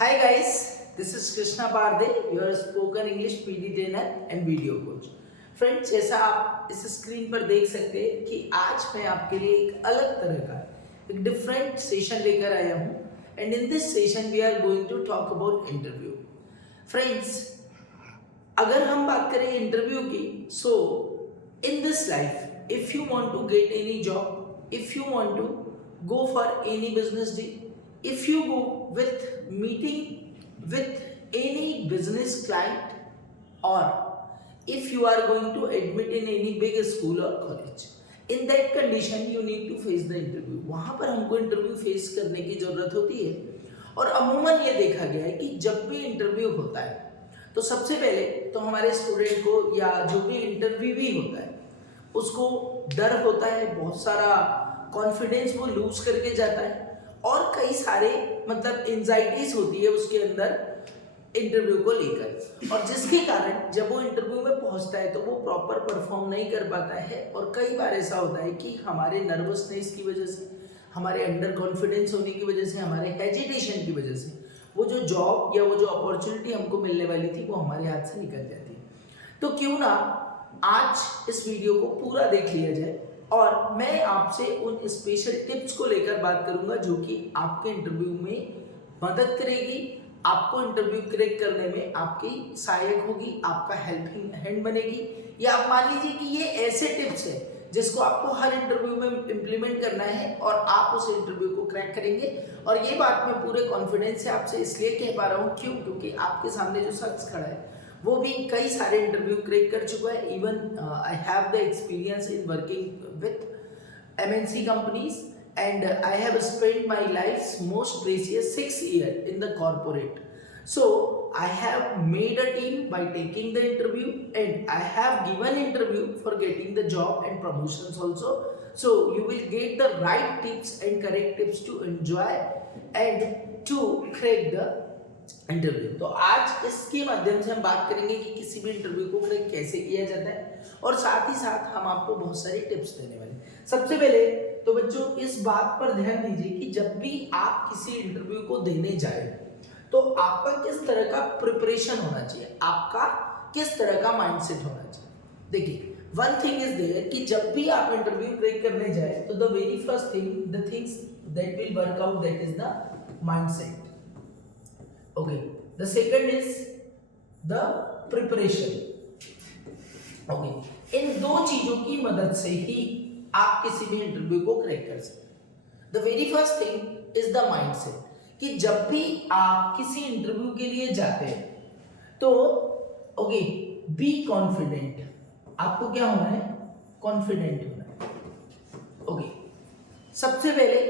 Hi guys, this is Krishna Parde, your spoken English PD trainer and video coach. Friends, जैसा आप इस screen पर देख सकते हैं कि आज मैं आपके लिए एक अलग तरह का एक डिफरेंट सेशन लेकर आया हूँ and in this session we are going to talk about interview. Friends, अगर हम बात करें इंटरव्यू की, so in this life if you want to get any job, if you want to go for any business deal, if you go with meeting with any business client, or if you are going to admit in any big school or college, in that condition you need to face the interview. वहाँ पर हमको interview face करने की ज़रूरत होती है. और अमूमन ये देखा गया है कि जब भी इंटरव्यू होता है तो सबसे पहले तो हमारे स्टूडेंट को या जो भी इंटरव्यूवी होता है उसको डर होता है, बहुत सारा कॉन्फिडेंस वो लूज करके जाता है और कई सारे मतलब एंजाइटीज होती है उसके अंदर इंटरव्यू को लेकर, और जिसके कारण जब वो इंटरव्यू में पहुंचता है तो वो प्रॉपर परफॉर्म नहीं कर पाता है. और कई बार ऐसा होता है कि हमारे नर्वसनेस की वजह से, हमारे अंडर कॉन्फिडेंस होने की वजह से, हमारे हेजिटेशन की वजह से वो जो जॉब या वो जो अपॉर्चुनिटी हमको मिलने वाली थी वो हमारे हाथ से निकल जाती है. तो क्यों ना आज इस वीडियो को पूरा देख लिया जाए और मैं आपसे उन स्पेशल टिप्स को लेकर बात करूंगा जो कि आपके इंटरव्यू में मदद करेगी, आपको इंटरव्यू क्रैक करने में आपकी सहायक होगी, आपका हेल्पिंग हैंड बनेगी. या आप मान लीजिए कि ये ऐसे टिप्स हैं जिसको आपको हर इंटरव्यू में इम्प्लीमेंट करना है और आप उस इंटरव्यू को क्रैक करेंगे. और ये बात मैं पूरे कॉन्फिडेंस से आपसे इसलिए कह पा रहा हूँ क्योंकि आपके सामने जो शख्स खड़ा है वो भी कई सारे इंटरव्यू क्रैक कर चुका है. Even I have the experience in working with MNC companies and I have spent my life's most precious 6 years in the corporate. So I have made a team by taking the interview and I have given interview for getting the job and promotions also. So you will get the right tips and correct tips to enjoy and to crack the interview. तो आज इसके माध्यम से हम बात करेंगे कि किसी भी इंटरव्यू को क्रैक कैसे किया जाता है और साथ ही साथ हम आपको बहुत सारी टिप्स देने वाले हैं. सबसे पहले तो बच्चों इस बात पर ध्यान दीजिए कि जब भी आप किसी इंटरव्यू को देने जाए तो आपका किस तरह का प्रिपरेशन होना चाहिए, आपका किस तरह का माइंडसेट होना चाहिए. देखिए, वन थिंग इज देयर कि जब भी आप इंटरव्यू क्रैक करने जाए तो the very first thing, the things that will work out, that is the mindset. Okay, the second is the preparation. Okay, इन दो चीजों की मदद से ही आप किसी भी इंटरव्यू को क्रैक कर सकते हैं. The very first thing is the mindset कि जब भी आप किसी इंटरव्यू के लिए जाते हैं तो ओके, बी कॉन्फिडेंट. आपको क्या होना है? कॉन्फिडेंट होना है. ओके, सबसे पहले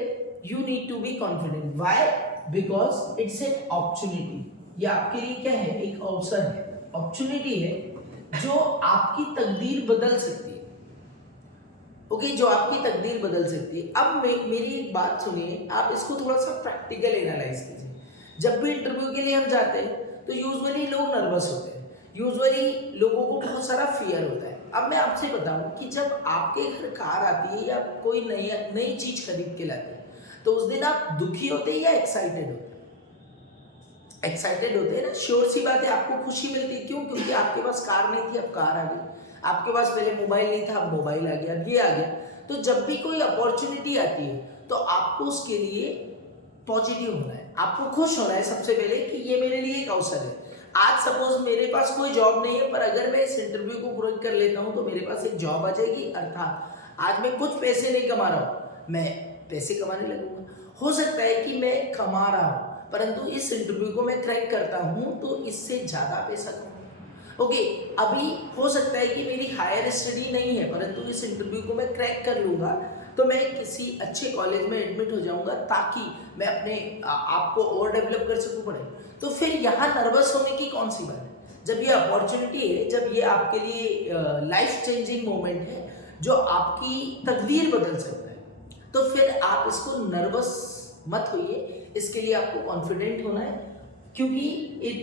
you need to be confident. Why? Because it's an opportunity. ये आपके लिए क्या है? एक अवसर है, अपॉर्चुनिटी है जो आपकी तकदीर बदल सकती है. ओके, जो आपकी तकदीर बदल सकती है. अब मेरी एक बात सुनिए, आप इसको थोड़ा सा प्रैक्टिकल एनालाइज कीजिए. जब भी इंटरव्यू के लिए हम जाते हैं तो यूजुअली लोग नर्वस होते हैं, यूजुअली लोगों को बहुत सारा फियर होता है. अब मैं आपसे बताऊं कि जब आपके घर कार आती है या कोई नई चीज खरीद के लाते हैं तो उस दिन आप दुखी होते हैं या एक्साइटेड होते हैं? एक्साइटेड होते हैं ना. श्योर सी बात है, आपको खुशी मिलती है. क्यों? क्योंकि आपके पास कार नहीं थी, अब कार आ गई. आपके पास पहले मोबाइल नहीं था, अब मोबाइल आ गया, ये आ गया. तो जब भी कोई अपॉर्चुनिटी आती है तो आपको उसके लिए पॉजिटिव होना है, आपको खुश होना है सबसे पहले कि ये मेरे लिए एक अवसर है. आज सपोज मेरे पास कोई जॉब नहीं है, पर अगर मैं इस इंटरव्यू को क्रैक कर लेता हूं तो मेरे पास एक जॉब आ जाएगी. अर्थात आज मैं कुछ पैसे नहीं कमा रहा हूं, मैं पैसे कमाने लगूंगा. हो सकता है कि मैं कमा रहा हूं परंतु इस इंटरव्यू को मैं क्रैक करता हूं तो इससे ज्यादा पैसा कमाऊंगा. ओके, अभी हो सकता है कि मेरी हायर स्टडी नहीं है परंतु इस इंटरव्यू को मैं क्रैक कर लूंगा तो मैं किसी अच्छे कॉलेज में एडमिट हो जाऊंगा ताकि मैं अपने आप को और डेवलप कर सकूं पढ़े. तो फिर यहाँ नर्वस होने की कौन सी बात है? जब ये अपॉर्चुनिटी है, जब ये आपके लिए लाइफ चेंजिंग मोमेंट है जो आपकी तकदीर बदल सकता है, तो फिर आप इसको नर्वस मत होइए. इसके लिए आपको कॉन्फिडेंट होना है क्योंकि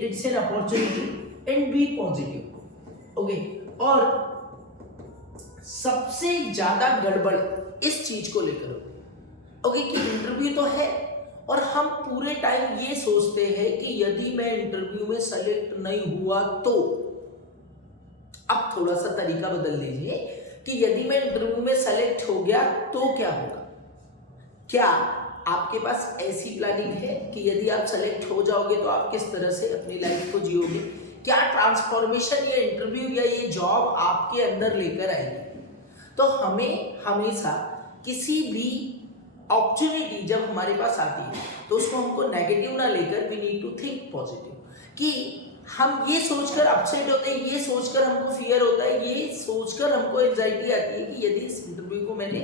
it's an opportunity and be positive. Okay, और सबसे ज्यादा गड़बड़ इस चीज को लेकर होती है. ओके, कि इंटरव्यू तो है और हम पूरे टाइम ये सोचते ये है कि यदि मैं इंटरव्यू में सेलेक्ट नहीं हुआ तो, अब थोड़ा सा तरीका बदल दीजिए कि यदि मैं इंटरव्यू में सेलेक्ट हो गया तो क्या होगा। क्या आपके पास ऐसी प्लानिंग है कि यदि आप सेलेक्ट हो जाओगे तो आप किस तरह से अपनी लाइफ को जियोगे? क्या ट्रांसफॉर्मेशन ये इंटरव्यू या ये जॉब आपके अंदर लेकर आएगी? तो हमें हमेशा किसी भी अपॉर्चुनिटी जब हमारे पास आती है तो उसको हमको नेगेटिव ना लेकर we need to think positive, कि हम ये सोचकर अपसेट होते हैं, ये सोचकर हमको फियर होता है, ये सोचकर हमको एंजाइटी आती है कि यदि इस इंटरव्यू को मैंने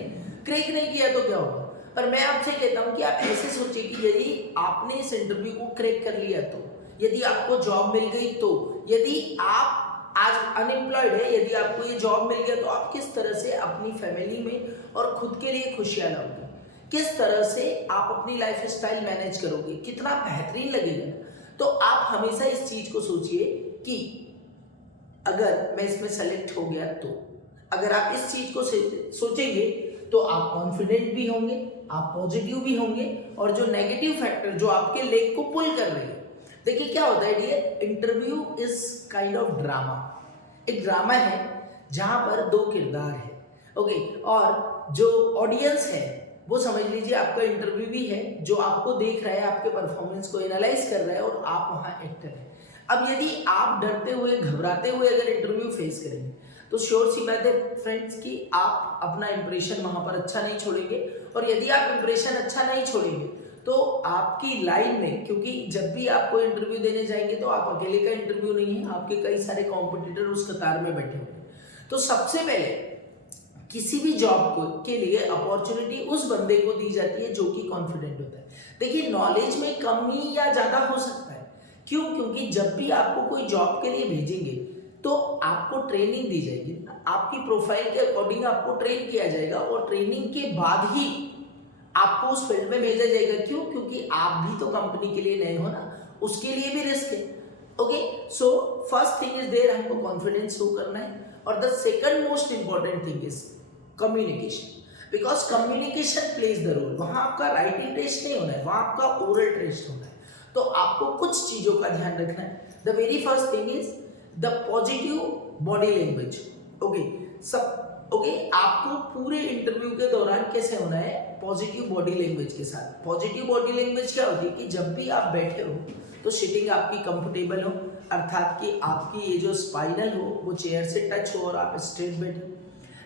क्रैक नहीं किया तो क्या होगा। पर मैं आपसे कहता हूं कि आप ऐसे सोचिए कि यदि आपने इस इंटरव्यू को क्रैक कर लिया तो, यदि आपको जॉब मिल गई तो, यदि आप आज अनएम्प्लॉयड है, यदि आपको ये जॉब मिल गया तो आप किस तरह से अपनी फैमिली में और खुद के लिए खुशियां लाओगे, किस तरह से आप अपनी लाइफ स्टाइल मैनेज करोगे, कितना बेहतरीन लगेगा। तो आप हमेशा इस चीज को सोचिए कि अगर मैं इसमें सेलेक्ट हो गया तो, अगर आप इस चीज को सोचेंगे तो आप कॉन्फिडेंट भी होंगे, आप पॉजिटिव भी होंगे, और जो नेगेटिव फैक्टर जो आपके लेग को पुल कर रहे हैं, देखिए क्या होता है dear, interview is kind of drama. एक ड्रामा है जहां पर दो किरदार है, ओके, और जो ऑडियंस है वो समझ लीजिए आपका इंटरव्यू भी है, जो आपको देख रहा है, आपके परफॉर्मेंस को एनालाइज कर रहा है, और आप वहां एक्टर हैं। अब यदि आप डरते हुए घबराते हुए अगर इंटरव्यू फेस करेंगे तो श्योर सी बात है फ्रेंड्स कि आप अपना इंप्रेशन वहां पर अच्छा नहीं छोड़ेंगे, और यदि आप इंप्रेशन अच्छा नहीं छोड़ेंगे तो आपकी लाइन में, क्योंकि जब भी आप कोई इंटरव्यू देने जाएंगे तो आप अकेले का इंटरव्यू नहीं है, आपके कई सारे कॉम्पिटिटर उस कतार में बैठे हुए हैं। तो सबसे पहले किसी भी जॉब को के लिए अपॉर्चुनिटी उस बंदे को दी जाती है जो कि कॉन्फिडेंट होता है। देखिए नॉलेज में कमी या ज्यादा हो सकता है, क्यों? क्योंकि जब भी आपको कोई जॉब के लिए भेजेंगे तो आपको ट्रेनिंग दी जाएगी, आपकी प्रोफाइल के अकॉर्डिंग आपको ट्रेन किया जाएगा, और ट्रेनिंग के बाद ही आपको उस फील्ड में भेजा जाएगा। क्यों? क्योंकि आप भी तो कंपनी के लिए नए हो ना, उसके लिए भी रिस्क है। Okay, so first thing is there, हमको कॉन्फिडेंस शो करना है, और the second most important thing is communication, because communication plays the role. वहां आपका राइटिंग टेस्ट नहीं होना है, वहां आपका ओरल टेस्ट होना है। तो आपको कुछ चीजों का ध्यान रखना है। The very first thing is the positive body language. Okay, सब ओके, आपको पूरे इंटरव्यू के दौरान कैसे होना है, पॉजिटिव बॉडी लैंग्वेज के साथ। पॉजिटिव बॉडी लैंग्वेज क्या होती है कि जब भी आप बैठे हो तो सिटिंग आपकी कंफर्टेबल हो, अर्थात कि आपकी ये जो स्पाइनल हो वो चेयर से टच हो और आप स्ट्रेट बैठे।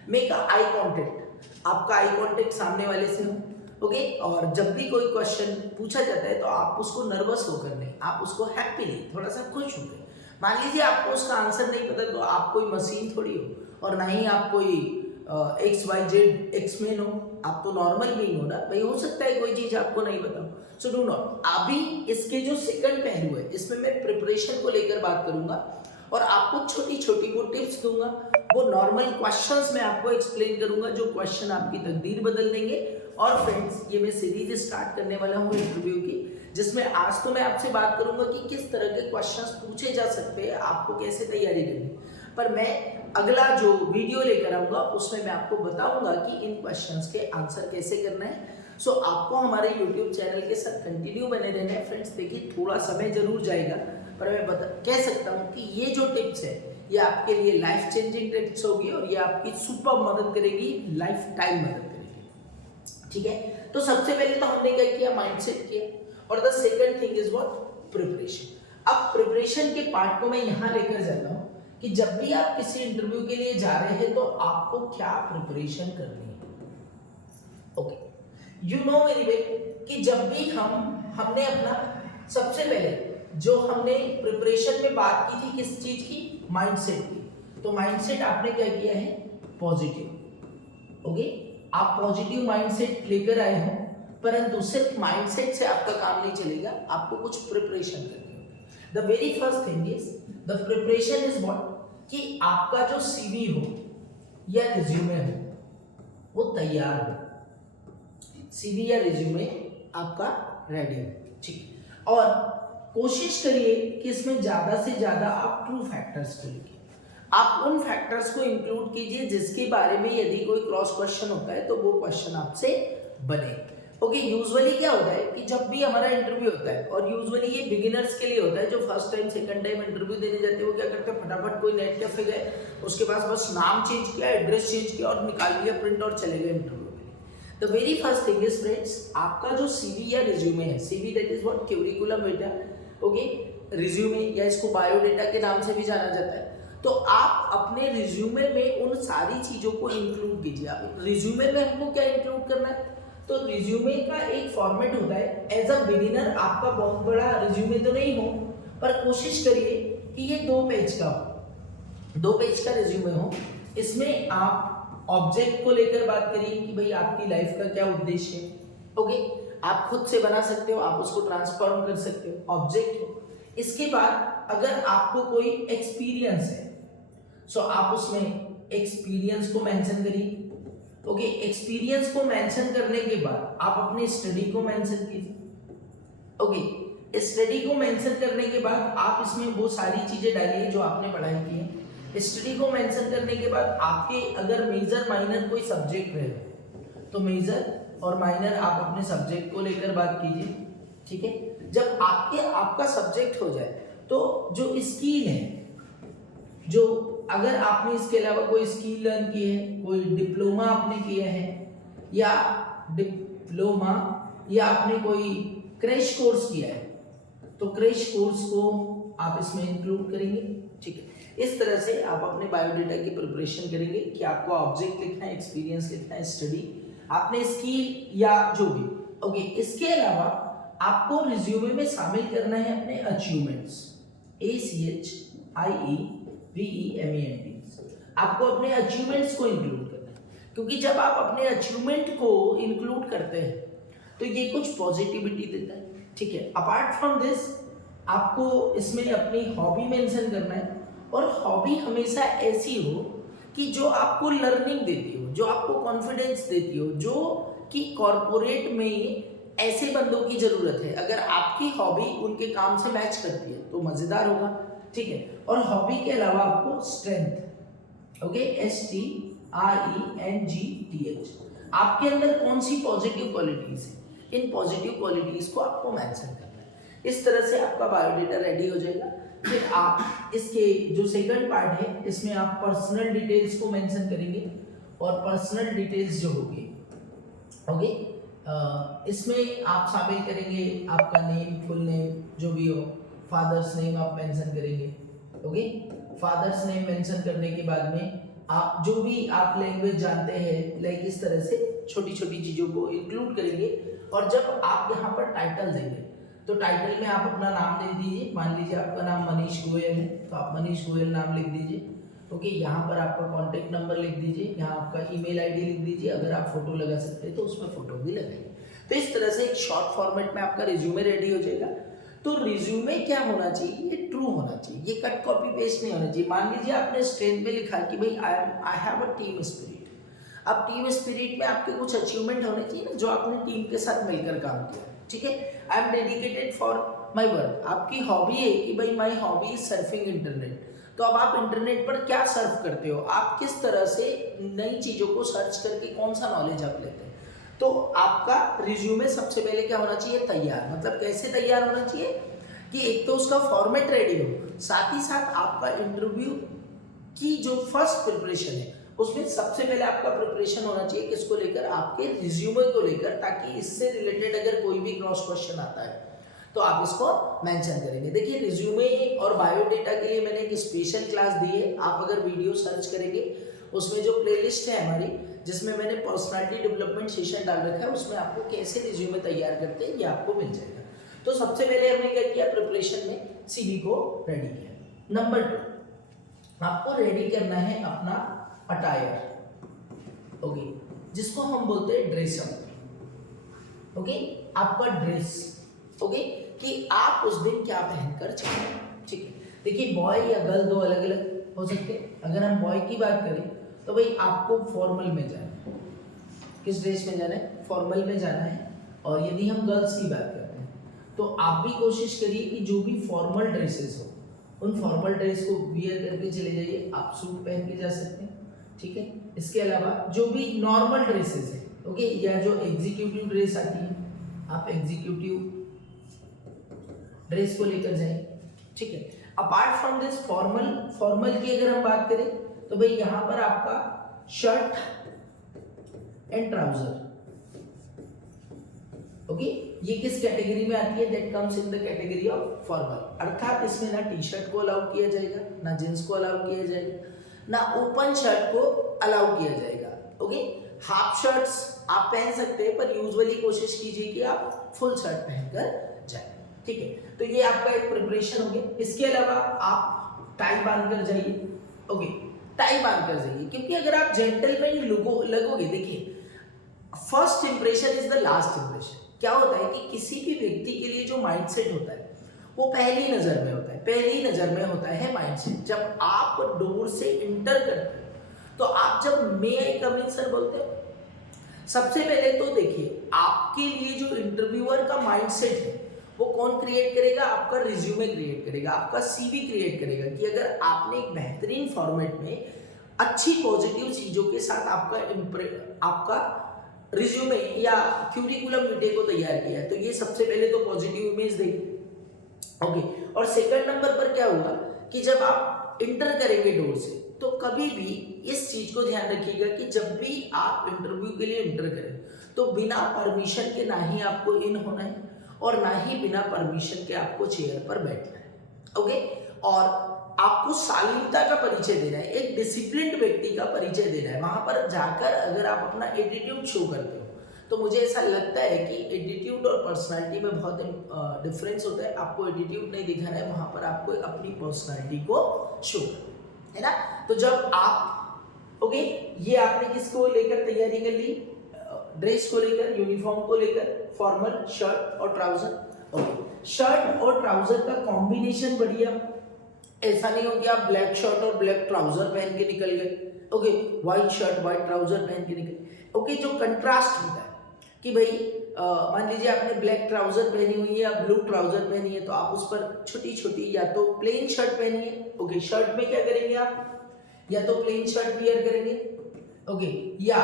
मेक आई कांटेक्ट, आपका आई कांटेक्ट सामने वाले से हो, ओके, और जब भी कोई क्वेश्चन पूछा जाता है तो आप उसको नर्वस होकर नहीं, आप उसको हैप्पीली थोड़ा सा खुश होकर। मान लीजिए आपको उसका आंसर नहीं पता तो आप कोई मशीन थोड़ी हो, और ना ही आप कोई XYZ एक्समैन हो, आप तो नॉर्मल बीइंग हो ना भाई। हो सकता है कोई चीज आपको नहीं पता हो, सो डू नॉट। अभी इसके जो सेकंड पहलू है इसमें मैं प्रिपरेशन को लेकर बात करूंगा, और आपको छोटी छोटी वो टिप्स दूंगा, वो नॉर्मल क्वेश्चंस में आपको एक्सप्लेन करूंगा जो क्वेश्चन आपकी तकदीर बदल देंगे। और फ्रेंड्स ये मैं सीरीज स्टार्ट करने वाला हूँ इंटरव्यू की, जिसमें आज तो मैं आपसे बात करूंगा कि किस तरह के क्वेश्चंस पूछे जा सकते हैं, आपको कैसे तैयारी करनी, पर मैं अगला जो वीडियो लेकर आऊंगा उसमें मैं आपको बताऊंगा कि इन क्वेश्चंस के आंसर कैसे करना है। सो आपको हमारे YouTube चैनल के साथ कंटिन्यू बने रहना है फ्रेंड्स। देखिए थोड़ा समय जरूर जाएगा, पर मैं कह सकता हूँ कि ये जो टिप्स है ये आपके लिए लाइफ चेंजिंग टिप्स होगी, और ये आपकी सुपर मदद करेगी, लाइफ टाइम मदद करेगी। ठीक है, तो सबसे पहले तो हमने क्या किया, माइंडसेट किया, और the second thing is what, preparation. अब प्रिपरेशन के पार्ट को मैं यहाँ लेकर जाता हूँ कि जब भी आप किसी इंटरव्यू के लिए जा रहे हैं तो आपको क्या प्रिपरेशन करनी है। Okay, you know very well कि जब भी हमने अपना सबसे पहले जो हमने प्रिपरेशन में बात की थी किस चीज की, माइंडसेट की, तो माइंडसेट आपने क्या किया है, पॉजिटिव। ओके, आप पॉजिटिव माइंडसेट लेकर आए हो, परंतु सिर्फ माइंडसेट से आपका काम नहीं चलेगा, आपको कुछ प्रिपरेशन करनी होगी। The very first thing is the preparation is what, कि आपका जो CV हो या रिज्यूमे हो वो तैयार हो, CV या रिज्यूमे आपका रेडी हो, ठीक। और कोशिश करिए कि इसमें ज्यादा से ज्यादा आप ट्रू फैक्टर्स को लिखिए, आप उन फैक्टर्स को इंक्लूड कीजिए जिसके बारे में यदि कोई क्रॉस क्वेश्चन होता है तो वो क्वेश्चन आपसे बने। ओके, यूजुअली क्या होता है कि जब भी हमारा इंटरव्यू होता है, और यूजुअली ये बिगिनर्स के लिए होता है, जो first time second time interview देने जाते हैं, वो क्या करते हैं, फटाफट कोई नेट कैफे गए, उसके पास बस नाम चेंज किया, एड्रेस चेंज किया और निकाल लिया प्रिंट और चले गए इंटरव्यू के लिए। The very first thing is friends, आपका जो सीवी या रिज्यूमे है, CV that is what curriculum vitae, okay, resume या इसको बायोडेटा के नाम से भी जाना जाता है। तो आप अपने रिज्यूमे में उन सारी चीजों को इंक्लूड कीजिए। आप रिज्यूमे में हमको क्या इंक्लूड करना है, तो रिज्यूमे का एक फॉर्मेट होता है। एज अ बिगिनर आपका बहुत बड़ा रिज्यूमे तो नहीं हो, पर कोशिश करिए कि ये 2 पेज का हो, 2 पेज का रिज्यूमे हो। इसमें आप ऑब्जेक्ट को लेकर बात करिए कि भाई आपकी लाइफ का क्या उद्देश्य है, ओके, आप खुद से बना सकते हो, आप उसको ट्रांसफॉर्म कर सकते हो, ऑब्जेक्ट हो। इसके बाद अगर आपको कोई एक्सपीरियंस है, सो आप उसमें एक्सपीरियंस को मेंशन करिए, ओके। एक्सपीरियंस को मेंशन करने के बाद आप अपनी स्टडी को मेंशन कीजिए, ओके। स्टडी को मेंशन करने के बाद आप इसमें वो सारी चीजें डालिए जो आपने पढ़ाई की है। स्टडी को मेंशन करने के बाद आपके अगर मेजर माइनर कोई सब्जेक्ट रहे तो मेजर और माइनर आप अपने सब्जेक्ट को लेकर बात कीजिए, ठीक है। जब आपका सब्जेक्ट हो जाए तो जो स्किल है, जो अगर आपने इसके अलावा कोई स्किल लर्न की है, कोई डिप्लोमा आपने किया है या आपने कोई क्रैश कोर्स किया है, तो क्रैश कोर्स को आप इसमें इंक्लूड करेंगे, ठीक है। इस तरह से आप अपने बायोडेटा की प्रिपरेशन करेंगे कि आपको ऑब्जेक्ट लिखना है, एक्सपीरियंस लिखना है, स्टडी, आपने स्किल या जो भी, ओके। इसके अलावा आपको रिज्यूमे में शामिल करना है अपने अचीवमेंट्स, ACHIEVEMENT, आपको अपने अचीवमेंट्स को इंक्लूड करना है, क्योंकि जब आप अपने अचीवमेंट को इंक्लूड करते हैं तो ये कुछ पॉजिटिविटी देता है, ठीक है। अपार्ट फ्रॉम दिस आपको इसमें अपनी हॉबी मेंशन करना है, और हॉबी हमेशा ऐसी हो कि जो आपको लर्निंग देती हो, जो आपको कॉन्फिडेंस देती हो, जो कि कॉर्पोरेट में ऐसे बंदों की जरूरत है। अगर आपकी हॉबी उनके काम से मैच करती है तो मजेदार होगा, ठीक है। और हॉबी के अलावा आपको स्ट्रेंथ, ओके, STRENGTH, आपके अंदर कौन सी पॉजिटिव क्वालिटीज है, इन पॉजिटिव क्वालिटीज को आपको मेंशन करना है। इस तरह से आपका बायोडेटा रेडी हो जाएगा। फिर आप इसके जो सेकंड पार्ट है, इसमें आप पर्सनल डिटेल्स को मेंशन करेंगे, और पर्सनल डिटेल्स जो होगी, ओके, इसमें आप शामिल करेंगे आपका नेम, फुल नेम जो भी हो, फादर्स नेम आप मेंशन करेंगे, ओके। फादर्स नेम मेंशन करने के बाद में आप जो भी आप लैंग्वेज जानते हैं, लाइक इस तरह से छोटी छोटी चीज़ों को इंक्लूड करेंगे। और जब आप यहाँ पर टाइटल देंगे तो टाइटल में आप अपना नाम दे दीजिए। मान लीजिए आपका नाम मनीष गोयल है, तो आप मनीष गोयल नाम लिख दीजिए, ओके। यहाँ पर आपका कॉन्टेक्ट नंबर लिख दीजिए, यहाँ आपका ईमेल आईडी लिख दीजिए, अगर आप फोटो लगा सकते हैं तो उसमें फोटो भी लगाइए। तो इस तरह से एक शॉर्ट फॉर्मेट में आपका रिज्यूमे रेडी हो जाएगा। तो रिज्यूमे क्या होना चाहिए, ये ट्रू होना चाहिए, ये कट कॉपी पेस्ट नहीं होना चाहिए। मान लीजिए आपने स्ट्रेंथ में लिखा कि भाई I have a team spirit. अब टीम स्पिरिट में आपके कुछ अचीवमेंट होने चाहिए ना, जो आपने टीम के साथ मिलकर काम किया, ठीक है। I am dedicated for my work, आपकी हॉबी है कि भाई my hobby is surfing internet. तो अब आप इंटरनेट पर क्या सर्फ करते हो, आप किस तरह से नई चीज़ों को सर्च करके कौन सा नॉलेज आप लेते हैं। तो आपका रिज्यूमे सबसे पहले क्या होना चाहिए, तैयार। मतलब कैसे तैयार होना चाहिए कि एक तो उसका फॉर्मेट रेडी हो, साथ ही साथ आपका इंटरव्यू की जो फर्स्ट प्रिपरेशन है उसमें सबसे पहले आपका प्रिपरेशन होना चाहिए किसको लेकर, आपके रिज्यूमे को लेकर, ताकि इससे रिलेटेड अगर कोई भी क्रॉस क्वेश्चन आता है तो आप इसको मेंशन करेंगे। देखिए रिज्यूमे और बायोडेटा के लिए मैंने एक स्पेशल क्लास दी है, आप अगर वीडियो सर्च करेंगे उसमें जो प्लेलिस्ट है हमारी, जिसमें मैंने पर्सनालिटी डेवलपमेंट सेशन डाल रखा है, उसमें आपको कैसे रिज्यूमे तैयार करते हैं ये आपको मिल जाएगा। तो सबसे पहले हमने क्या किया, प्रिपरेशन में सीवी को रेडी किया। नंबर 2, आपको रेडी करना है अपना अटायर, ओके, जिसको हम बोलते हैं ड्रेसअप, ओके, आपका ड्रेस, ओके, कि आप उस दिन क्या पहनकर चलें, ठीक है। देखिए बॉय या गर्ल दो अलग अलग हो सकते हैं। अगर हम बॉय की बात करें तो भाई आपको फॉर्मल में जाना है। किस ड्रेस में जाना है, फॉर्मल में जाना है। और यदि हम गर्ल्स की बात करते हैं तो आप भी कोशिश करिए कि जो भी फॉर्मल ड्रेसेस हो उन फॉर्मल ड्रेस को वियर करके चले जाइए। आप सूट पहन के जा सकते हैं, ठीक है। इसके अलावा जो भी नॉर्मल ड्रेसेस है ओके, या जो एग्जीक्यूटिव ड्रेस आती है, आप एग्जीक्यूटिव ड्रेस को लेकर जाइए, ठीक है। अपार्ट फ्रॉम दिस फॉर्मल की अगर हम बात करें तो भाई यहां पर आपका शर्ट एंड ट्राउजर, ओके, ये किस कैटेगरी में आती है? That comes in the category of formal. अर्थात इसमें ना टी शर्ट को अलाउ किया जाएगा, ना जींस को अलाउ किया जाएगा, ना ओपन शर्ट को अलाउ किया जाएगा, ओके। हाफ शर्ट्स आप पहन सकते हैं, पर यूजुअली कोशिश कीजिए कि आप फुल शर्ट पहनकर जाएं, ठीक है। तो ये आपका एक प्रिपरेशन हो गया। इसके अलावा आप टाई बांध कर जाइए, ओके, टाई बांध कर जाइए, क्योंकि अगर आप जेंटलमैन लगोगे, देखिए first impression is the last impression. क्या होता है कि किसी भी व्यक्ति के लिए जो माइंडसेट होता है वो पहली नजर में होता है, पहली नजर में होता है माइंडसेट। जब आप डोर से इंटर करते हो तो आप जब मे आई कम इन सर बोलते हो, सबसे पहले तो देखिए आपके लिए जो इंटरव्यूअर का माइंडसेट है वो कौन क्रिएट करेगा? आपका रिज्यूमे क्रिएट करेगा, आपका सीवी क्रिएट करेगा, कि अगर आपने एक बेहतरीन फॉर्मेट में अच्छी पॉजिटिव चीजों के साथ आपका रिज्यूमे या क्यूरिकुलम विटे को तैयार किया है, तो ये सबसे पहले तो पॉजिटिव इमेज देगी, ओके। और सेकंड नंबर पर क्या हुआ कि जब आप इंटर करेंगे डोर से, तो कभी भी इस चीज को ध्यान रखिएगा कि जब भी आप इंटरव्यू के लिए इंटर करें तो बिना परमिशन के ना ही आपको इन होना है और ना ही बिना परमिशन के आपको चेयर पर बैठना है, ओके। और आपको शालीनता का परिचय देना है, एक डिसिप्लिन्ड व्यक्ति का परिचय देना है। वहां पर जाकर अगर आप अपना एटीट्यूड शो करते हो तो मुझे ऐसा लगता है कि एटीट्यूड और पर्सनालिटी में बहुत डिफरेंस होता है। आपको एटीट्यूड नहीं दिखाना है, वहां पर आपको अपनी पर्सनालिटी को शो करना है ना। तो जब आप ओके, ये आपने किसको लेकर तैयारी कर ली? ड्रेस को लेकर, यूनिफॉर्म को लेकर, फॉर्मल शर्ट और ट्राउजर, ओके। शर्ट और ट्राउजर का कॉम्बिनेशन बढ़िया, ऐसा नहीं हो कि आप ब्लैक शर्ट और ब्लैक ट्राउजर पहन के निकल गए, okay, white shirt white trouser पहन के निकले, ओके। जो कंट्रास्ट होता है कि भाई मान लीजिए आपने ब्लैक ट्राउजर पहनी हुई है या ब्लू ट्राउजर पहनी है, तो आप उस पर छोटी छोटी या तो प्लेन शर्ट पहनिए, ओके। शर्ट में क्या करेंगे आप? या तो प्लेन शर्ट वियर करेंगे, ओके, या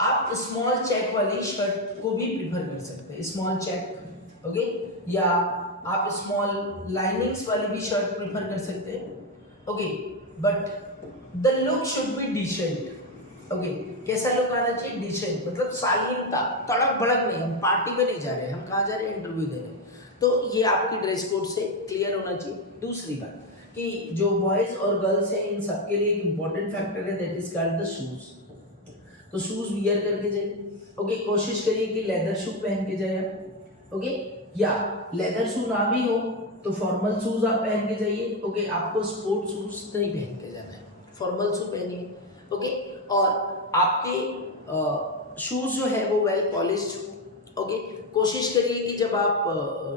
आप स्मॉल चेक वाली शर्ट को भी प्रिफर कर सकते हैं, स्मॉल चेक, ओके, या आप स्मॉल लाइनिंग्स वाली भी शर्ट प्रिफर कर सकते हैं, okay. But the look should be decent, okay. कैसा लुक आना चाहिए? डिसेंट, मतलब शालीनता, तड़क भड़क नहीं। हम पार्टी में नहीं जा रहे हैं, हम कहाँ जा रहे हैं? इंटरव्यू देने। तो ये आपकी ड्रेस कोड से क्लियर होना चाहिए। दूसरी बात कि जो बॉयज और गर्ल्स हैं इन सबके लिए एक इंपॉर्टेंट फैक्टर है, that is called the shoes. तो शूज वियर करके जाइए, ओके। कोशिश करिए कि लेदर शू पहन के जाए आप, ओके। या लेदर शू ना भी हो तो फॉर्मल शूज आप पहन के जाइए, ओके। आपको स्पोर्ट शूज नहीं पहन के जाना है, फॉर्मल शू पहनिए, ओके। और आपके शूज जो है वो वेल पॉलिश्ड, ओके। कोशिश करिए कि जब आप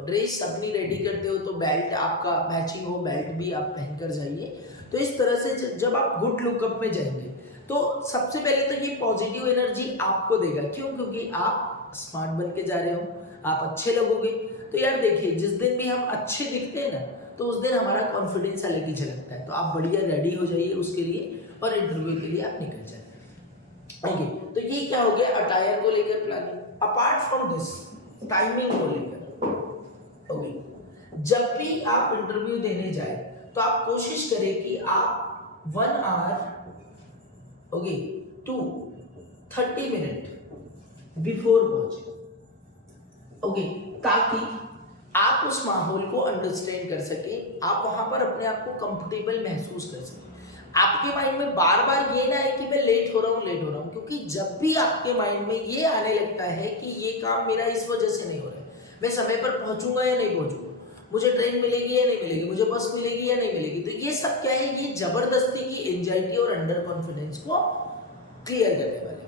ड्रेस अपनी रेडी करते हो तो बेल्ट आपका मैचिंग हो, बेल्ट भी आप पहन कर जाइए। तो इस तरह से जब आप गुड लुकअप में जाएंगे तो सबसे पहले तो ये पॉजिटिव एनर्जी आपको देगा। क्यों? क्योंकि आप स्मार्ट बन के जा रहे हो, आप अच्छे लगोगे। तो यार देखिए, जिस दिन भी हम अच्छे दिखते हैं ना, तो उस दिन हमारा कॉन्फिडेंस अलग ही झलकता है। तो आप बढ़िया रेडी हो जाइए उसके लिए और इंटरव्यू के लिए आप निकल जाए, ओके। तो ये क्या हो गया अटायर को लेकर planning. Apart from this, timing को लेकर, ओके। जब भी आप इंटरव्यू देने जाए तो आप कोशिश करें कि आप 1 hour, okay, to 30 minute before पहुंचे, ओके, ताकि आप उस माहौल को अंडरस्टैंड कर सके, आप वहां पर अपने आप को कंफर्टेबल महसूस कर सके। आपके माइंड में बार बार ये ना है कि मैं लेट हो रहा हूँ, क्योंकि जब भी आपके माइंड में ये आने लगता है कि ये काम मेरा इस वजह से नहीं हो रहा है, मैं समय पर पहुंचूंगा या नहीं पहुंचूंगा, मुझे ट्रेन मिलेगी या नहीं मिलेगी, मुझे बस मिलेगी या नहीं मिलेगी, तो ये सब क्या है? ये जबरदस्ती की एंजाइटी और अंडर कॉन्फिडेंस को क्लियर करने वाले,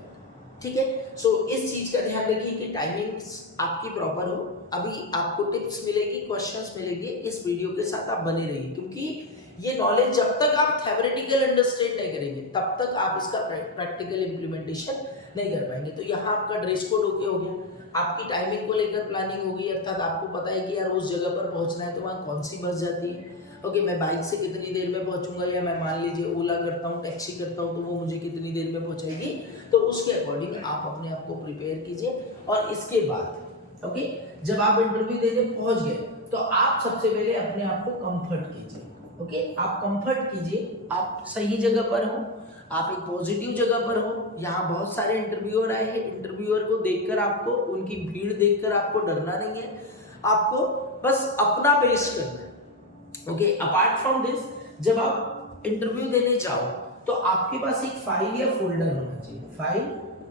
ठीक है। सो इस चीज का ध्यान रखिए कि टाइमिंग्स आपकी प्रॉपर हो। अभी आपको टिप्स मिलेगी, क्वेश्चंस मिलेंगे, इस वीडियो के साथ आप बने रहिए, क्योंकि ये नॉलेज जब तक आप थ्योरेटिकल अंडरस्टैंड नहीं करेंगे तब तक आप इसका प्रैक्टिकल इंप्लीमेंटेशन नहीं कर पाएंगे। तो यहाँ आपका ड्रेस कोड ओके हो गया, आपकी टाइमिंग को लेकर प्लानिंग होगी, अर्थात आपको पता है कि यार उस जगह पर पहुंचना है तो वहाँ कौन सी बस जाती है, ओके, मैं बाइक से कितनी देर में पहुंचूंगा, या मैं मान लीजिए ओला करता हूँ, टैक्सी करता हूँ, तो वो मुझे कितनी देर में पहुंचाएगी। तो उसके अकॉर्डिंग आप अपने आप को प्रिपेयर कीजिए। और इसके बाद ओके, जब आप इंटरव्यू देने पहुंच गए तो आप सबसे पहले अपने आप को कंफर्ट कीजिए। ओके, आप कंफर्ट कीजिए, आप सही जगह पर हो, आप एक पॉजिटिव जगह पर हो। यहाँ बहुत सारे इंटरव्यूअर आए हैं, इंटरव्यूअर को देखकर आपको, उनकी भीड़ देखकर आपको डरना नहीं है, आपको बस अपना पेश करना है। ओके, अपार्ट फ्रॉम दिस, जब आप इंटरव्यू देने जाओ तो आपके पास एक फाइल या फोल्डर होना चाहिए, फाइल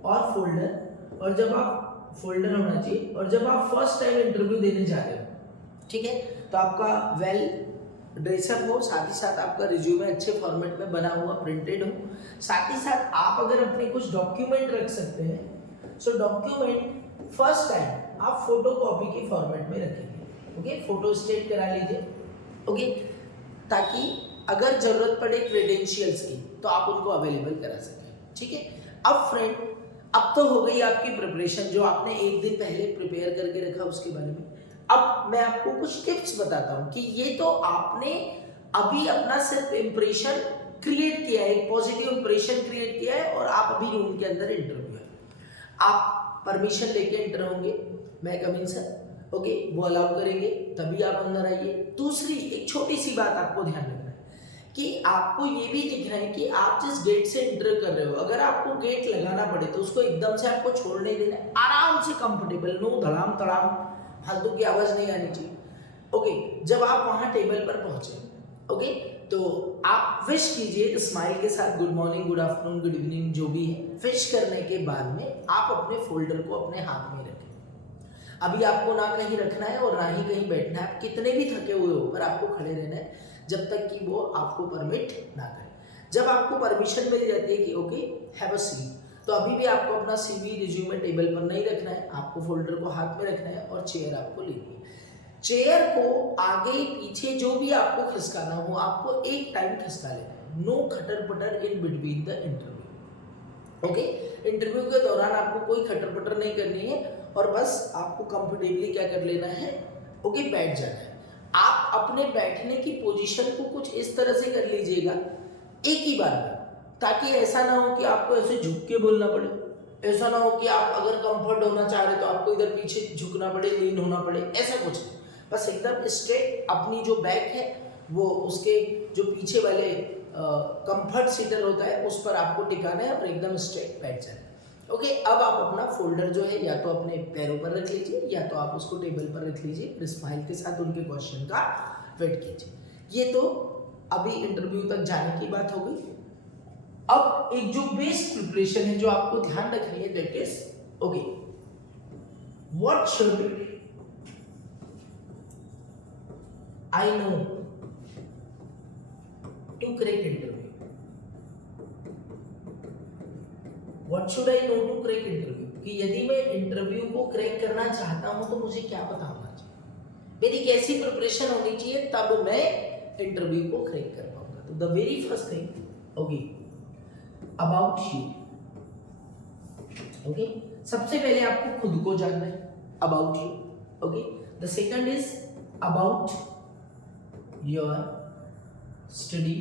और फोल्डर। और जब आप फोल्डर होना चाहिए, और जब आप फर्स्ट टाइम इंटरव्यू देने जा रहे हो, ठीक है, तो आपका वेल ड्रेसअप हो, साथ ही साथ आपका रिज्यूमे अच्छे फॉर्मेट में बना हुआ प्रिंटेड हो। साथ ही साथ आप अगर अपने कुछ डॉक्यूमेंट रख सकते हैं, सो डॉक्यूमेंट फर्स्ट टाइम आप फोटो कॉपी के फॉर्मेट में रखेंगे। ओके, फोटो स्टेट करा लीजिए। ओके, ताकि अगर जरूरत पड़े क्रेडेंशियल्स की तो आप उनको अवेलेबल करा सकें। ठीक है, अब फ्रेंड, अब तो हो गई आपकी प्रिपरेशन, जो आपने एक दिन पहले प्रिपेयर करके रखा उसके बारे में। अब मैं आपको कुछ टिप्स बताता हूं कि ये तो आपने अभी अपना सिर्फ इंप्रेशन क्रिएट किया है, एक पॉजिटिव इंप्रेशन क्रिएट किया है, और आप अभी रूम के अंदर इंटरव्यू है, आप परमिशन लेके एंटर होंगे, मैं कम इन सर, ओके, वो अलाउ करेंगे, तभी आप अंदर आइए। दूसरी एक छोटी सी बात आपको ध्यान रखना है कि आपको ये भी देखना है कि आप जिस गेट से एंटर कर रहे हो, अगर आपको गेट लगाना पड़े तो उसको एकदम से आपको छोड़ नहीं देना है, आराम से कंफर्टेबल, नो धड़ाम तड़ाम, फालतू की आवाज नहीं आनी चाहिए। ओके, जब आप वहां टेबल पर पहुंचे, ओके, तो आप विश कीजिए स्माइल के साथ, good morning, good afternoon, good evening, जो भी है। विश करने के बाद में आप अपने फोल्डर को अपने हाथ में रखें। अभी आपको ना कहीं रखना है और ना ही कहीं बैठना है, आप कितने भी थके हुए हो पर आपको खड़े रहना है जब तक कि वो आपको परमिट ना करे। जब आपको परमिशन मिल जाती है कि ओके हैव अ सीट, तो अभी भी आपको अपना सीवी रिज्यूमे टेबल पर नहीं रखना है, आपको फोल्डर को हाथ में रखना है और चेयर आपको लेनी है। चेयर को आगे पीछे जो भी आपको खिसकाना हो, आपको एक टाइम खिसका लेना है, नो खटर पटर in between the interview. Okay, interview के दौरान आपको कोई खटर पटर नहीं करनी है, और बस आपको कंफर्टेबली क्या कर लेना है, ओके, बैठ जाना है। आप अपने बैठने की पोजीशन को कुछ इस तरह से कर लीजिएगा एक ही बार में, ताकि ऐसा ना हो कि आपको ऐसे झुक के बोलना पड़े, ऐसा ना हो कि आप अगर कंफर्ट होना चाह रहे तो आपको इधर पीछे झुकना पड़े, लीन होना पड़े, ऐसा कुछ नहीं। बस एकदम स्ट्रेट अपनी जो बैक है वो उसके जो पीछे वाले कंफर्ट सीटर होता है उस पर आपको टिकाना है और एकदम स्ट्रेट बैठ जाना है। ओके, अब आप अपना फोल्डर जो है या तो अपने पैरों पर रख लीजिए या तो आप उसको टेबल पर रख लीजिए, स्माइल के साथ उनके क्वेश्चन का वेट कीजिए। ये तो अभी इंटरव्यू तक जाने की बात हो गई। अब एक जो बेसिक प्रिपरेशन है जो आपको ध्यान रखनी है, that is okay, what should I know to crack interview. What should I know to crack interview? कि यदि मैं इंटरव्यू को क्रैक करना चाहता हूं तो मुझे क्या पता होना चाहिए, मेरी कैसी प्रिपरेशन होनी चाहिए, तब मैं इंटरव्यू को क्रैक कर पाऊंगा। तो the very first thing, okay, about you. Okay, सबसे पहले आपको खुद को जानना है, about you. Okay, the second is about your study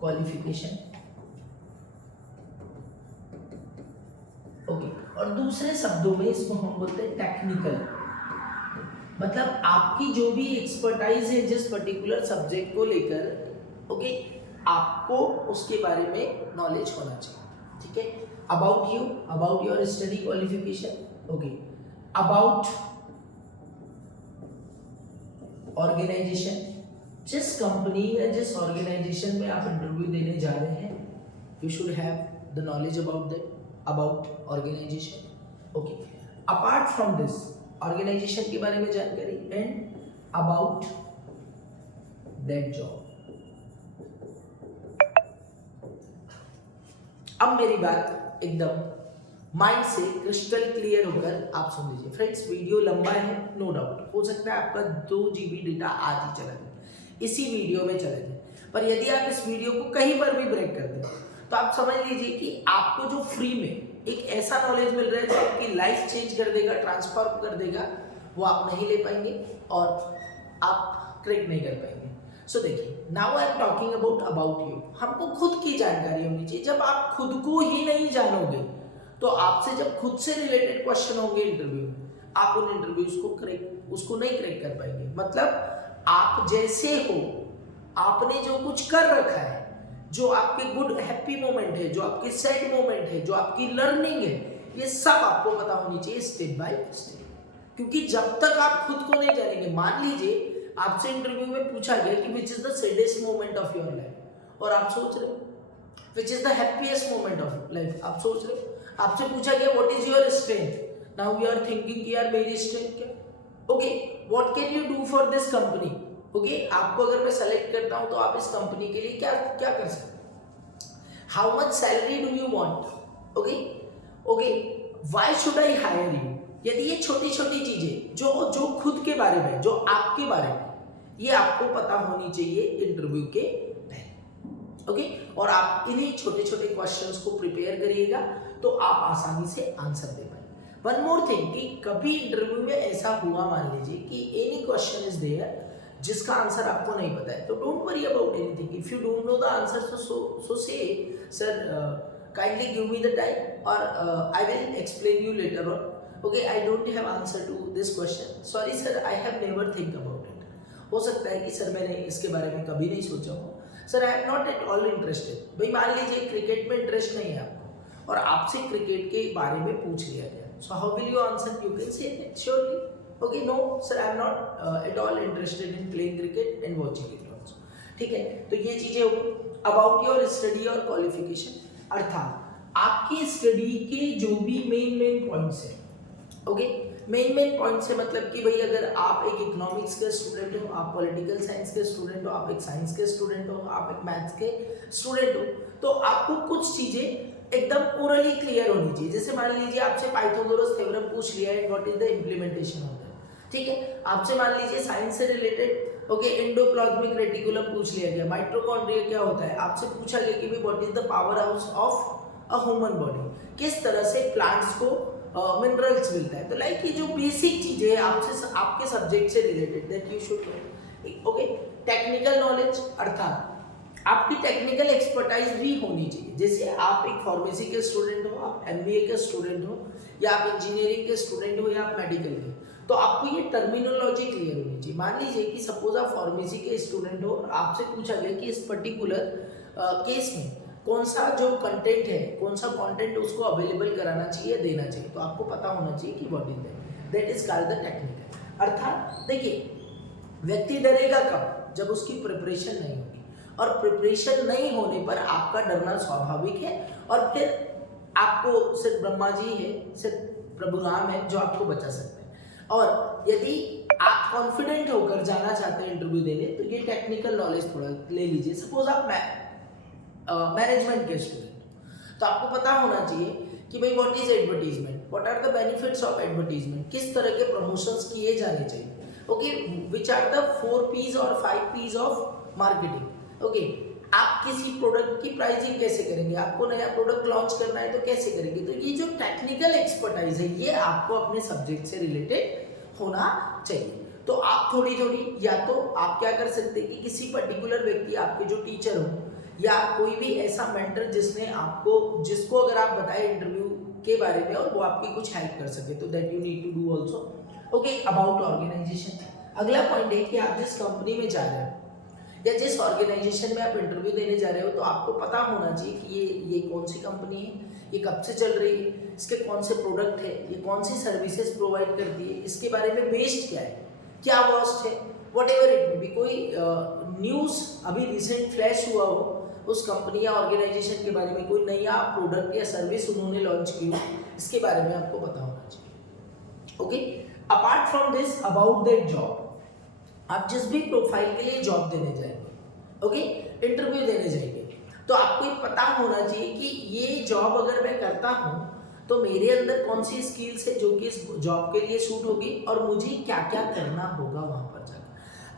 qualification. Okay, और दूसरे शब्दों में इसको हम बोलते हैं टेक्निकल, मतलब आपकी जो भी एक्सपर्टाइज है जिस पर्टिकुलर सब्जेक्ट को लेकर, ओके, आपको उसके बारे में नॉलेज होना चाहिए। ठीक है, about you, about your study qualification. Okay, about organisation, जिस कंपनी या जिस ऑर्गेनाइजेशन में आप इंटरव्यू देने जा रहे हैं, you should have the knowledge about that, about organisation. Okay, apart from this, organisation के बारे में जानकारी एंड अबाउट दैट जॉब। अब मेरी बात एकदम माइंड से क्रिस्टल क्लियर होकर आप सुन लीजिए। फ्रेंड्स, वीडियो लंबा है, नो डाउट, हो सकता है आपका 2 GB डेटा आज ही चला जाए, इसी वीडियो में चला जाए, पर यदि आप इस वीडियो को कहीं पर भी ब्रेक कर दें तो आप समझ लीजिए कि आपको जो फ्री में एक ऐसा नॉलेज मिल रहा है जो आपकी लाइफ चेंज कर देगा, ट्रांसफॉर्म कर देगा, वो आप नहीं ले पाएंगे और आप क्रैक नहीं कर पाएंगे। सो देखिए, now I am talking about you. हमको खुद की जानकारी होनी चाहिए। जब आप खुद को ही नहीं जानोगे तो आपसे जब खुद से रिलेटेड क्वेश्चन होंगे इंटरव्यू में, आप उन इंटरव्यूज को उसको नहीं क्रैक कर पाएंगे। मतलब आप जैसे हो, आपने जो कुछ कर रखा है, जो आपके गुड हैप्पी मोमेंट है, जो आपके सैड मोमेंट है, जो आपकी लर्निंग है, ये सब आपको पता होनी चाहिए स्टेप बाय स्टेप। क्योंकि जब तक आप खुद को नहीं जानेंगे, मान लीजिए आपसे इंटरव्यू में पूछा गया कि which is the saddest moment of your life, और आप सोच रहे हो which is the happiest moment of life, आप सोच रहे हो। आपसे पूछा गया what is your strength, now you are thinking कि यार मेरी स्ट्रेंथ क्या, okay what can you do for this company, okay आपको अगर मैं सेलेक्ट करता हूं तो आप इस कंपनी के लिए क्या क्या कर सकते, how much salary do you want, okay okay why should I hire you. यदि ये छोटी छोटी चीजें जो खुद के बारे में, जो आपके बारे में, ये आपको पता होनी चाहिए इंटरव्यू के पहले, ओके और आप इन्हीं छोटे छोटे क्वेश्चंस को प्रिपेयर करिएगा तो आप आसानी से आंसर दे पाएंगे। वन मोर थिंग कि कभी इंटरव्यू में ऐसा हुआ, मान लीजिए कि एनी क्वेश्चन इज देयर जिसका आंसर आपको नहीं पता है, तो don't worry about anything. If you don't know the answer so say sir kindly give me the time और I will explain you later on, okay I don't have answer to this question, sorry sir I have never think about it. हो सकता है कि sir मैंने इसके बारे में कभी नहीं सोचा हो, sir I am not at all interested. भाई मान लीजिए क्रिकेट में इंटरेस्ट नहीं है आपको और आपसे क्रिकेट के बारे में पूछ लिया गया, so how will you answer, you can say that surely, okay no sir I am not at all interested in playing cricket and watching it also, ठीक है। तो ये चीजें होगी। अबाउट योर स्टडी और क्वालिफिकेशन, अर्थात आपकी स्टडी के जो भी मेन पॉइंट्स हैं, ओके मेन पॉइंट से मतलब कि भाई अगर आप एक इकोनॉमिक्स के स्टूडेंट हो, आप पॉलिटिकल साइंस के स्टूडेंट हो, आप एक साइंस के स्टूडेंट हो, आप एक मैथ्स के स्टूडेंट हो, तो आपको कुछ चीजें एकदम ओरली क्लियर होनी चाहिए। जैसे मान लीजिए आपसे पाइथागोरस थ्योरम पूछ लिया है, what is the implementation of that, ठीक है। आपसे मान लीजिए साइंस से रिलेटेड ओके एंडोप्लाज्मिक रेटिकुलम पूछ लिया गया, माइटोकॉन्ड्रिया क्या होता है, आपसे पूछा गया कि भाई what is the power house of a human body, किस तरह से प्लांट्स को मिनरल्स मिलता है। तो लाइक ये जो बेसिक चीजें हैं आपसे आपके सब्जेक्ट से related that you should know, okay. Technical knowledge, अर्थात आपकी टेक्निकल एक्सपर्टाइज भी होनी चाहिए। जैसे आप एक फार्मेसी के स्टूडेंट हो, आप एमबीए के स्टूडेंट हो, या आप इंजीनियरिंग के स्टूडेंट हो, या आप मेडिकल के, तो आपको ये टर्मिनोलॉजी क्लियर होनी चाहिए। मान लीजिए कि सपोज आप फार्मेसी के स्टूडेंट हो, आपसे पूछा गया कि इस पर्टिकुलर केस में कौन सा जो कंटेंट है, कौन सा कंटेंट उसको अवेलेबल कराना चाहिए, देना चाहिए, तो आपको पता होना चाहिए कि what is that is called the technical. अर्थात देखिए व्यक्ति डरेगा कब, जब उसकी प्रिपरेशन नहीं होगी, और प्रिपरेशन नहीं होने पर आपका डरना स्वाभाविक है, और फिर आपको सिर्फ ब्रह्मा जी है, सिर्फ प्रभु राम है जो आपको बचा सकते हैं। और यदि आप कॉन्फिडेंट होकर जाना चाहते हैं इंटरव्यू देने, तो ये टेक्निकल नॉलेज थोड़ा ले लीजिए। सपोज आप मैनेजमेंट के स्टूडेंट, तो आपको पता होना चाहिए कि भाई what is advertisement, what are the benefits of advertisement, किस तरह के प्रमोशंस किए जाने चाहिए, okay which are the 4 P's और 5 P's ऑफ मार्केटिंग, ओके आप किसी प्रोडक्ट की प्राइसिंग कैसे करेंगे, आपको नया प्रोडक्ट लॉन्च करना है तो कैसे करेंगे। तो ये जो टेक्निकल एक्सपर्टाइज है ये आपको अपने सब्जेक्ट से रिलेटेड होना चाहिए। तो आप थोड़ी या तो आप क्या कर सकते हैं कि किसी पर्टिकुलर व्यक्ति, आपके जो टीचर हो या कोई भी ऐसा मेंटर जिसको अगर आप बताएं इंटरव्यू के बारे में और वो आपकी कुछ हेल्प कर सके, तो that you need to do also, okay. About organisation, अगला पॉइंट है कि आप जिस कंपनी में जा रहे हो या जिस ऑर्गेनाइजेशन में आप इंटरव्यू देने जा रहे हो, तो आपको पता होना चाहिए कि ये कौन सी कंपनी है, ये कब से चल रही है, इसके कौन से प्रोडक्ट है, ये कौन सी सर्विसेज प्रोवाइड करती है, इसके बारे में बेस्ड क्या है, क्या कॉस्ट है, what ever it may be. कोई न्यूज़ अभी रिसेंट फ्लैश हुआ हो उस कंपनी या ऑर्गेनाइजेशन के बारे में, कोई नया प्रोडक्ट या सर्विस उन्होंने लॉन्च की हो, इसके बारे में आपको पता होना चाहिए, okay. Apart from this, about that job, आप जिस भी प्रोफाइल के लिए जॉब देने जाएंगे, ओके इंटरव्यू देने जाएंगे, तो आपको पता होना चाहिए कि ये जॉब अगर मैं करता हूँ तो मेरे अंदर कौन सी स्किल्स है जो कि इस जॉब के लिए सूट होगी, और मुझे क्या क्या करना होगा वहां पर जाकर।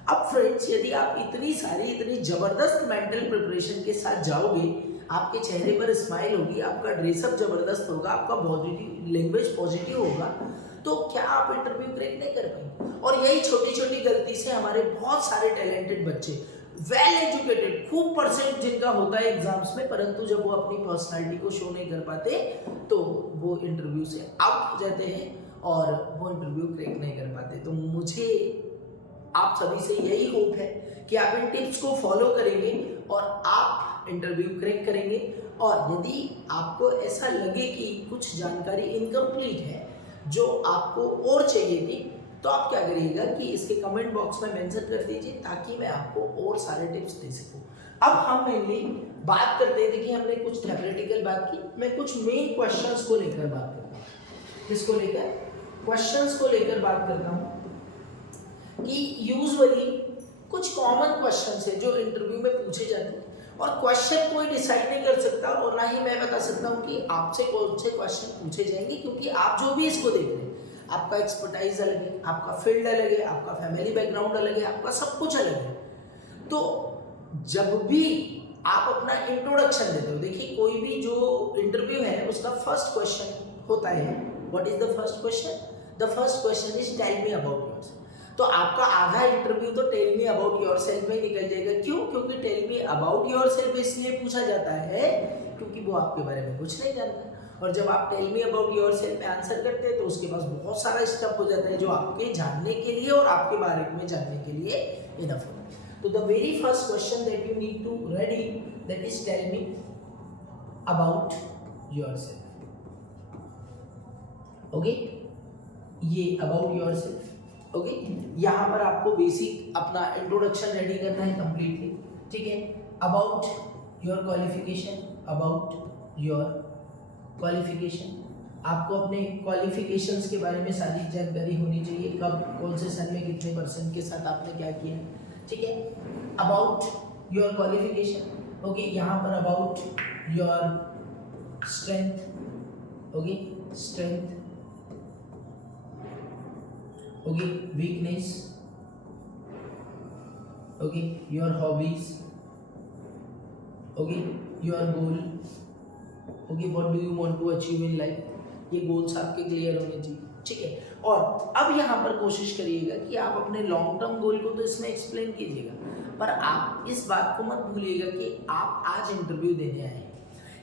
अब फ्रेंड्स, यदि आप इतनी जबरदस्त मेंटल प्रिपरेशन के साथ जाओगे, आपके चेहरे पर स्माइल होगी, आपका ड्रेसअप जबरदस्त होगा, आपका पॉजिटिव लैंग्वेज पॉजिटिव होगा, तो क्या आप इंटरव्यू क्रैक नहीं कर पाएंगे? और यही छोटी छोटी गलती से हमारे बहुत सारे टैलेंटेड बच्चे, वेल एजुकेटेड, खूब परसेंट जिनका होता है एग्जाम्स में, परंतु जब वो अपनी पर्सनालिटी को शो नहीं कर पाते तो वो इंटरव्यू से आउट हो जाते हैं और वो इंटरव्यू क्रैक नहीं कर पाते। तो मुझे आप सभी से यही होप है कि आप इन टिप्स को फॉलो करेंगे और आप इंटरव्यू क्रैक करेंगे। और यदि आपको ऐसा लगे कि कुछ जानकारी इनकम्प्लीट है जो आपको और चाहिए थी, तो आप क्या करिएगा कि इसके कमेंट बॉक्स में मेंशन कर दीजिए ताकि मैं आपको और सारे टिप्स दे सकूं। अब हम मेनली बात करते हैं, देखिए हमने कुछ थ्योरेटिकल बात की, मैं कुछ मेन क्वेश्चंस को लेकर बात करता हूँ। किसको लेकर? क्वेश्चंस को लेकर बात करता हूँ कि यूजुअली कुछ कॉमन क्वेश्चंस है जो इंटरव्यू में पूछे जाते हैं और क्वेश्चन कोई डिसाइड नहीं कर सकता और ना ही मैं बता सकता हूँ कि आपसे कौन से क्वेश्चन पूछे जाएंगे, क्योंकि आप जो भी इसको देख रहे हैं आपका एक्सपर्टाइज अलग है, आपका फील्ड अलग है, आपका फैमिली बैकग्राउंड अलग है, आपका सब कुछ अलग है। तो जब भी आप अपना इंट्रोडक्शन देते हो, देखिए कोई भी जो इंटरव्यू है उसका फर्स्ट क्वेश्चन होता है, what is the first question? The first question is tell me about yourself. तो आपका आधा इंटरव्यू तो टेल मी अबाउट योरसेल्फ में निकल जाएगा। क्यों? क्योंकि टेल मी अबाउट योरसेल्फ इसलिए पूछा जाता है क्योंकि वो आपके बारे में कुछ नहीं जानता, और जब आप टेल मी अबाउट योरसेल्फ में आंसर करते हैं तो उसके पास बहुत सारा स्टेप हो जाता है जो आपके जानने के लिए और आपके बारे में जानने के लिए इनफ होता है। तो the very first question that you need to ready, that is tell me about yourself. Okay, ये अबाउट योरसेल्फ। ओके, यहाँ पर आपको बेसिक अपना इंट्रोडक्शन रेडी करना है कंप्लीटली, ठीक है। About your qualification, about your qualification, आपको अपने क्वालिफिकेशंस के बारे में सारी जानकारी होनी चाहिए, कब कौन से सन में कितने परसेंट के साथ आपने क्या किया, ठीक है। अबाउट योर क्वालिफिकेशन, ओके, यहाँ पर about your strength, okay, strength, okay, weakness, okay, your hobbies, okay, your goal, okay, what do you want to achieve in life, ये गोल्स आपके क्लियर होने चाहिए, ठीक है। और अब यहाँ पर कोशिश करिएगा कि आप अपने लॉन्ग टर्म गोल को तो इसमें एक्सप्लेन कीजिएगा, पर आप इस बात को मत भूलिएगा कि आप आज इंटरव्यू देने आए हैं।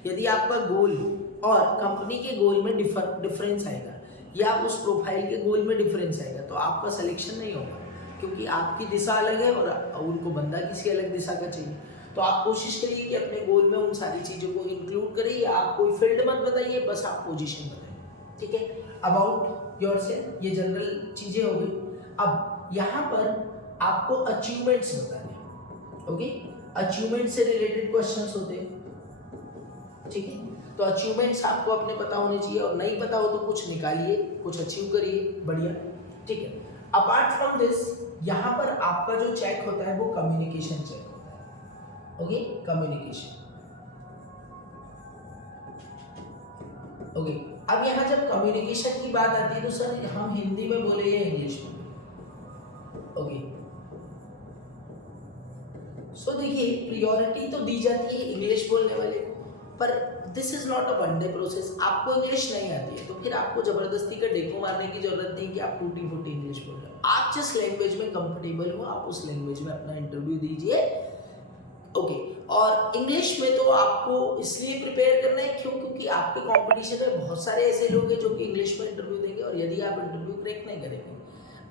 यदि आपका गोल और कंपनी के गोल में डिफरेंस आएगा या उस प्रोफाइल के गोल में डिफरेंस आएगा तो आपका सिलेक्शन नहीं होगा, क्योंकि आपकी दिशा अलग है और उनको बंदा किसी अलग दिशा का चाहिए। तो आप कोशिश करिए कि अपने गोल में उन सारी चीज़ों को इंक्लूड करिए, या आप कोई फील्ड मत बताइए, बस आप पोजीशन बताइए, ठीक है। अबाउट योरसेल्फ, ये जनरल चीज़ें हो गई। अब यहाँ पर आपको अचीवमेंट्स बताने हैं, ओके, अचीवमेंट से रिलेटेड क्वेश्चंस होते हैं, ठीक है। तो अचीवमेंट्स आपको अपने पता होने चाहिए, और नहीं पता हो तो कुछ निकालिए, कुछ अचीव करिए, बढ़िया, ठीक है। अपार्ट फ्रॉम दिस, यहाँ पर आपका जो चेक होता है वो कम्युनिकेशन चेक होता है, ओके, कम्युनिकेशन, ओके। अब यहाँ जब कम्युनिकेशन की बात आती है तो सर हम हिंदी में बोले या इंग्लिश में बोले, ओके। सो देखिए प्रियोरिटी तो दी जाती है इंग्लिश बोलने वाले को, पर this is not a one day process. आपको इंग्लिश नहीं आती है तो फिर आपको जबरदस्ती का डेको मारने की जरूरत नहीं कि आप टूटी फूटी इंग्लिश बोल रहे हो। आप जिस लैंग्वेज में कंफर्टेबल हो आप उस लैंग्वेज में अपना इंटरव्यू दीजिए, ओके। और इंग्लिश में तो आपको इसलिए प्रिपेयर करना है क्यों, क्योंकि आपके कंपटीशन में बहुत सारे ऐसे लोग हैं जो कि इंग्लिश में इंटरव्यू देंगे, और यदि आप इंटरव्यू क्रैक नहीं करेंगे,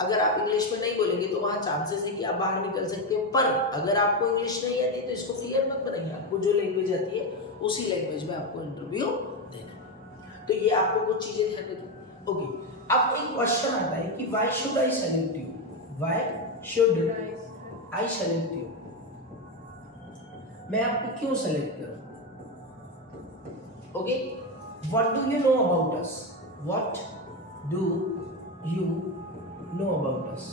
अगर आप इंग्लिश में नहीं बोलेंगे तो वहाँ चांसेस है कि आप बाहर निकल सकते हो। पर अगर आपको इंग्लिश नहीं आती तो इसको फियर मत बनाइए, आपको जो लैंग्वेज आती है उसी लैंग्वेज में आपको इंटरव्यू देना है। तो ये आपको कुछ चीजें ध्यान रखिए, ओके। अब एक क्वेश्चन आता है कि why should I select you, why should I select you, मैं आपको क्यों सेलेक्ट करूं, okay. What do you know about us, what do you know about us,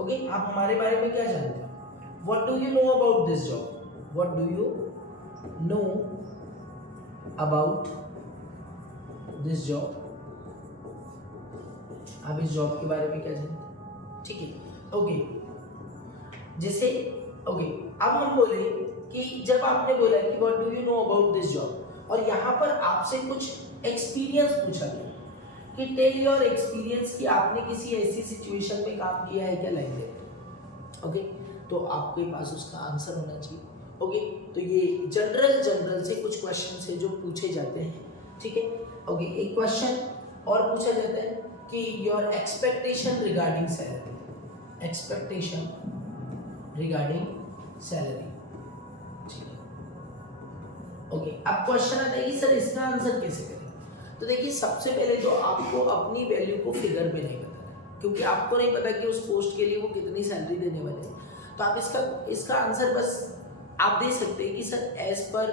okay. आप हमारे बारे में क्या जानते हैं, what do you know about this job, what do you know about this job, आप इस जॉब के बारे में क्या जानते हैं, ठीक है, ओके। जैसे ओके, अब हम बोले कि जब आपने बोला कि what do you know about this job, और यहाँ पर आपसे कुछ एक्सपीरियंस पूछा गया कि टेल योर एक्सपीरियंस, कि आपने किसी ऐसी सिचुएशन में काम किया है क्या, लाइक दैट। ओके, तो आपके पास उसका आंसर होना चाहिए। ओके, तो ये जनरल से कुछ क्वेश्चन है जो पूछे जाते हैं, ठीक है। ओके, एक क्वेश्चन और पूछा जाता है कि your expectation regarding salary, expectation regarding salary, ठीक है। ओके, अब क्वेश्चन आता है कि सर इसका आंसर कैसे करें। तो देखिए, सबसे पहले तो आपको अपनी वैल्यू को फिगर में नहीं बताना है, क्योंकि आपको नहीं पता कि उस पोस्ट के लिए वो कितनी सैलरी देने वाले हैं। तो आप इसका आंसर बस आप दे सकते हैं कि sir as per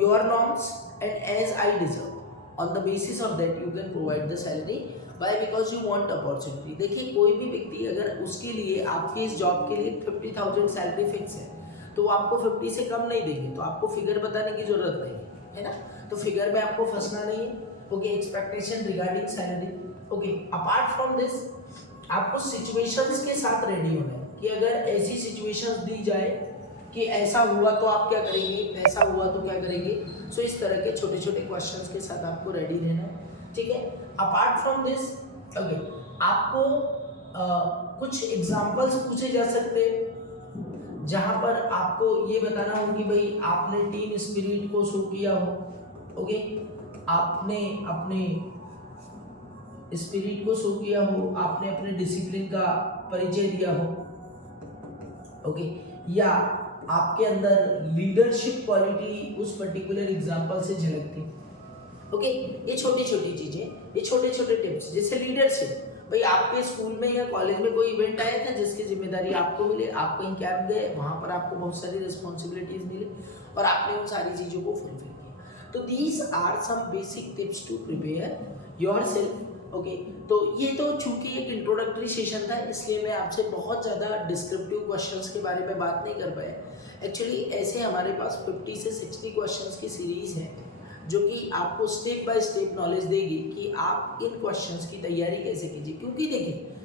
your norms and as I deserve, on the basis of that you can provide the salary, why because you want opportunity. देखिए, कोई भी व्यक्ति अगर उसके लिए आपके इस जॉब के लिए 50,000 सैलरी फिक्स है, तो वो आपको 50 से कम नहीं देंगे, तो आपको फिगर बताने की जरूरत नहीं है ना। तो फिगर में आपको फंसना नहीं है। Okay, expectation regarding salary. Okay, apart from this आपको सिचुएशंस के साथ रेडी होना है कि अगर ऐसी सिचुएशंस दी जाए कि ऐसा हुआ तो आप क्या करेंगे, ऐसा हुआ तो क्या करेंगे। सो इस तरह के छोटे छोटे क्वेश्चंस के साथ आपको रेडी रहना है, ठीक है। अपार्ट फ्रॉम दिस ओके, आपको कुछ एग्जांपल्स पूछे जा सकते हैं जहां पर आपको ये बताना हो कि भाई आपने टीम स्पिरिट को शो किया हो। ओके, आपने अपने स्पिरिट को शो किया हो, आपने अपने डिसिप्लिन का परिचय दिया हो। ओके, या आपके अंदर लीडरशिप क्वालिटी उस पर्टिकुलर एग्जांपल से झलकती। ओके, ये छोटी छोटी चीजें, ये छोटे छोटे टिप्स, जैसे लीडरशिप। भाई आपके स्कूल में या कॉलेज में कोई इवेंट आया था जिसकी जिम्मेदारी आपको मिले, आप कहीं कैंप गए, वहां पर आपको बहुत सारी रिस्पॉन्सिबिलिटीज मिली और आपने उन सारी चीजों को फुलफिल किया। तो these are some basic tips to prepare yourself. Okay, तो ये तो चूंकि एक इंट्रोडक्टरी सेशन था, इसलिए मैं आपसे बहुत ज़्यादा डिस्क्रिप्टिव क्वेश्चंस के बारे में बात नहीं कर पाया। एक्चुअली ऐसे हमारे पास 50 से 60 क्वेश्चंस की सीरीज़ है जो कि आपको स्टेप बाय स्टेप नॉलेज देगी कि आप इन क्वेश्चंस की तैयारी कैसे कीजिए। क्योंकि देखिए,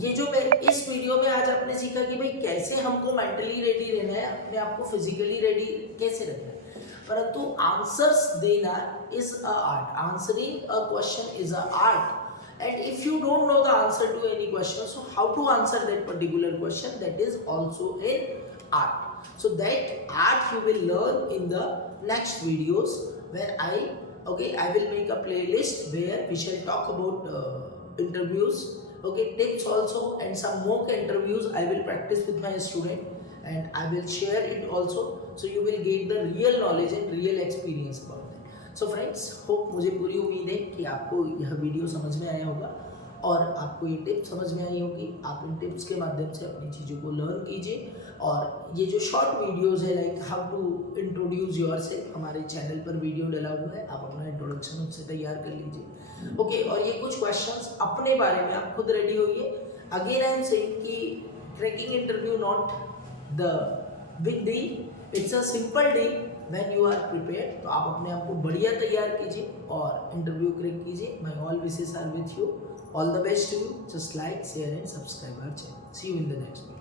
ये जो मैं इस वीडियो में आज आपने सीखा कि भाई कैसे हमको मेंटली रेडी रहना है, अपने आप को फिजिकली रेडी कैसे रखना है, परंतु आंसर्स देना is a art, answering a question is a art. And if you don't know the answer to any question, so how to answer that particular question, that is also an art. So that art you will learn in the next videos where I will make a playlist where we shall talk about interviews, okay, tips also, and some mock interviews I will practice with my student and I will share it also, so you will get the real knowledge and real experience about it. So friends, hope, मुझे पूरी उम्मीद है कि आपको यह video समझ में आया होगा और आपको ये टिप्स समझ में आई होगी। आप इन टिप्स के माध्यम से अपनी चीज़ों को लर्न कीजिए। और ये जो शॉर्ट वीडियोस है like how to introduce yourself, हमारे चैनल पर वीडियो डला हुआ है, आप अपना इंट्रोडक्शन उससे तैयार कर लीजिए। ओके, और ये कुछ क्वेश्चंस अपने बारे में आप खुद रेडी होइए। अगेन आई एम सेइंग कि cracking interview not the big deal, it's a simple deal when you are prepared। तो आप अपने आप को बढ़िया तैयार कीजिए और इंटरव्यू क्रैक कीजिए। My all wishes are with you, all the best to you। Just like, share and subscribe our channel। See you in the next video।